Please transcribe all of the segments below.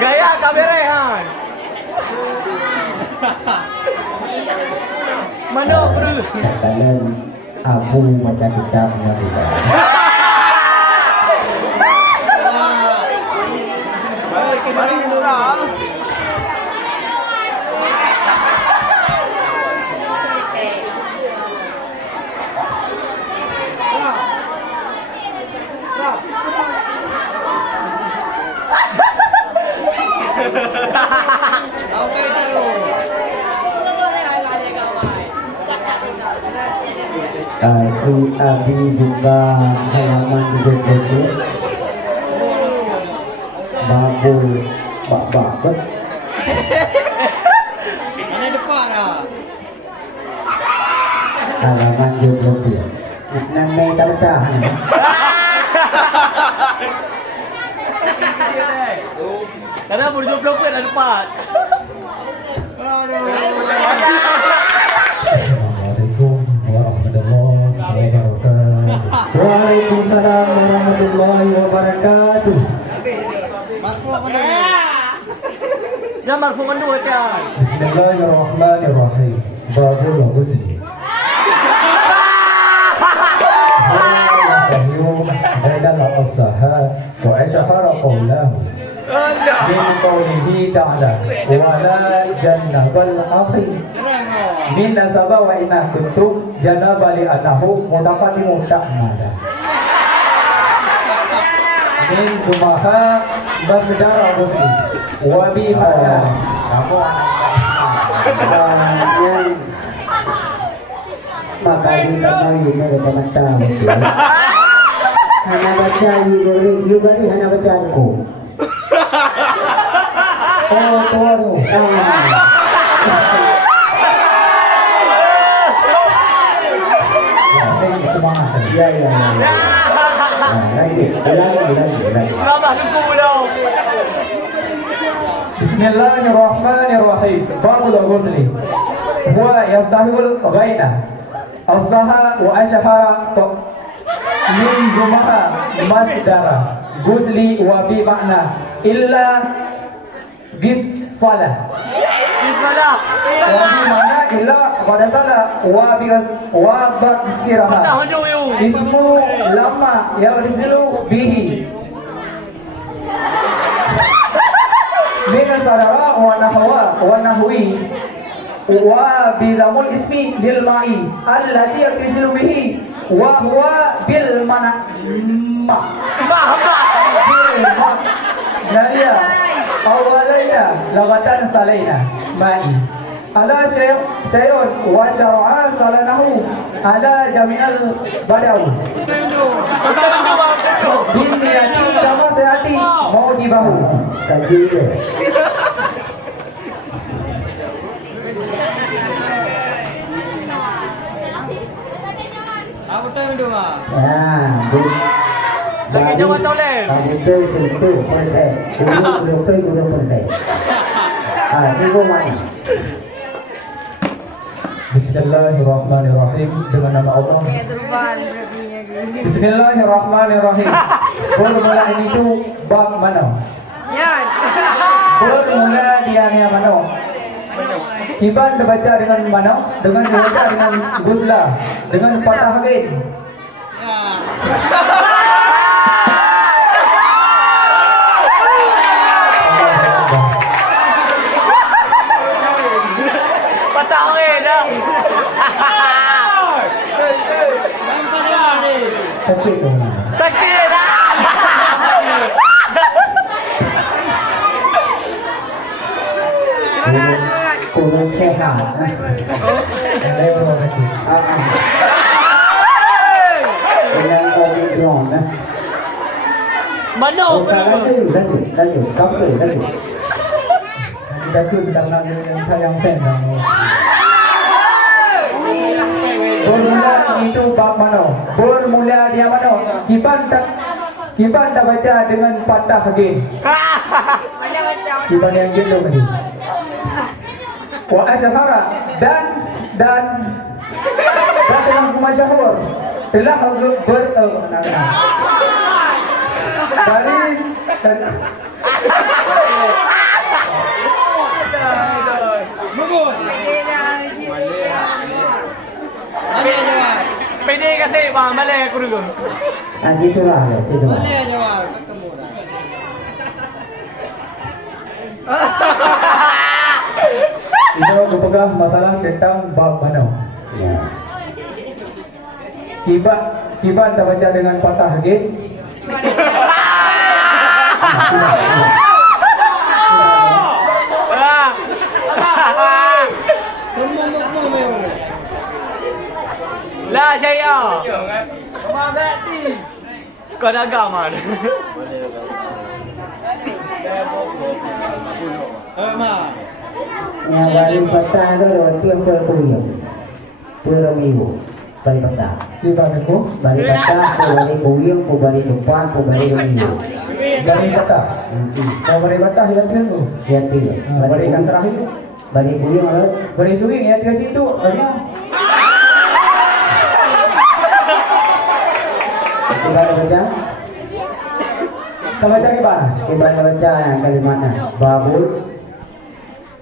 Gaya kamerehan. Mana guru? Kalian aku baca kitabnya tidak. Kembali murah. Oke tahu. Aku abi buka halaman itu babu bak. Mana depan ah? Halaman 22. Namanya tahu dah. Karena bulu blok ada depan. Aduh. Assalamualaikum warahmatullahi wabarakatuh. Waalaikumsalam warahmatullahi wabarakatuh. Marfu mana? Jangan marfu kan dua Chan. Bismillahirrahmanirrahim. Babul ghusli. Hadal al-saha wa ashhara qawlahu. Min qawlihi ta'ala wa la jannabal akhi min nasaba wa inna kuntum janabali anahu mutaqaddimu ta'mada min kumaha masdar ghusli wa bi hada kamu anak maka ini mereka macam hanya baca juga ni hanya baca aku. Oh, tuan. Ya. Lagi. Sabar tunggu dulu. Bismillahirrahmanirrahim. Babul ghusli. Huwa yaftahul ghaina. Al-zaha wa ashhara min juma'a masdara ghusli wa bi makna illa bis salah wa bi makna illa pada salah wa istirahat ismu lama ya disilu bihi min sarara wa nahwi wa bi lamul ismi lil ma'i allati yatisilu bihi wa huwa bil mana Jariya awalaya lagatan salaina ma'i ala sayun wa syar'a salanahu ala jami'al badawi bin niyati kama sayati mau dibahu tajir Apa time tu mah? Lagi jawab toleh. Itu pandai. Guru pandai. Ini gua mana? Bismillahirrahmanirrahim dengan nama Allah. Bismillahirrahmanirrahim. Formula ini tu bab mana? Ya. Formula dia ni mana? Iban terbaca dengan mana? Dengan dibaca dengan gusla, dengan patah lagi. Patah lagi dah. Sakit tu. Sakit dah. Kurang sehat. Ada berapa lagi? Yang kau bilang, Mana guru? Laju, kafe, laju. Kita tu sedang nak dengan sayang sayang. Bermula itu bab mana? Bermula dia mana? Iban tak baca dengan patah lagi. Iban yang gitu tadi. wa asyhara dan telah masyhur telah dari Mundur. Mali aja, Wak. Pede kata, Bang. Mali aku dulu. gitulah itu. Mali aja, Wak. Ketemu dah. Itu berpegang masalah tentang bab mana. Ya. Kibat tak baca dengan patah gate. Lah saya. Kau dah agama. Yang bari patah itu lewat tiang perpuyung Puramiwo bari patah Kibat itu bari patah bari puyung bari depan bari ramiwo dari patah. Kau beri patah yang itu. yang tiga Beri kasrah itu. bari puyung lalu Beri duit ya di situ. Banyak. kita baca Kau baca gimana? kita baca yang kalimatnya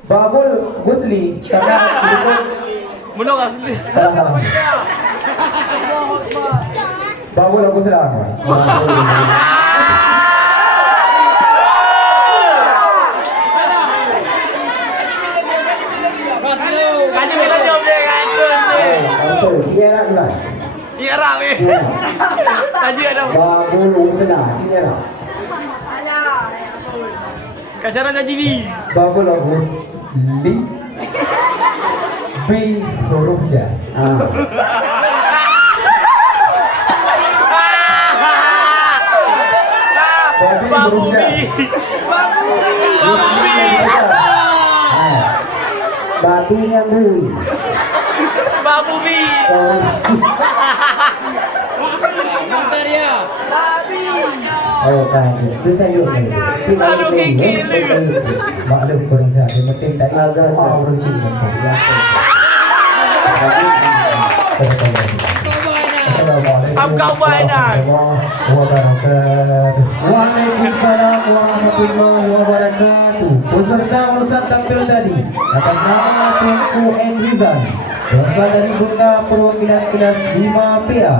Babul Gusli karena itu Menung asli. salah. Babul Gusli apa? Kaji bila jawab dia kan. betul dia nak bilang Iya rame. Kaji ada. babul usna dia nak Kacaran dah TV. Babul Gusli bi hurufnya. Babu bi. Babu bi. babi yang bui Babu bi. Bentar ya. oh kan kita yuk Aduh kiki lu. Maklum kurang saya, yang penting dari Agar- Allah cinta. Assalamualaikum warahmatullahi wabarakatuh. Waalaikumsalam warahmatullahi wabarakatuh. Peserta urusan tampil tadi atas nama Tunku N. Rizal berasal dari Bunda Perwakilan Kelas 5 PA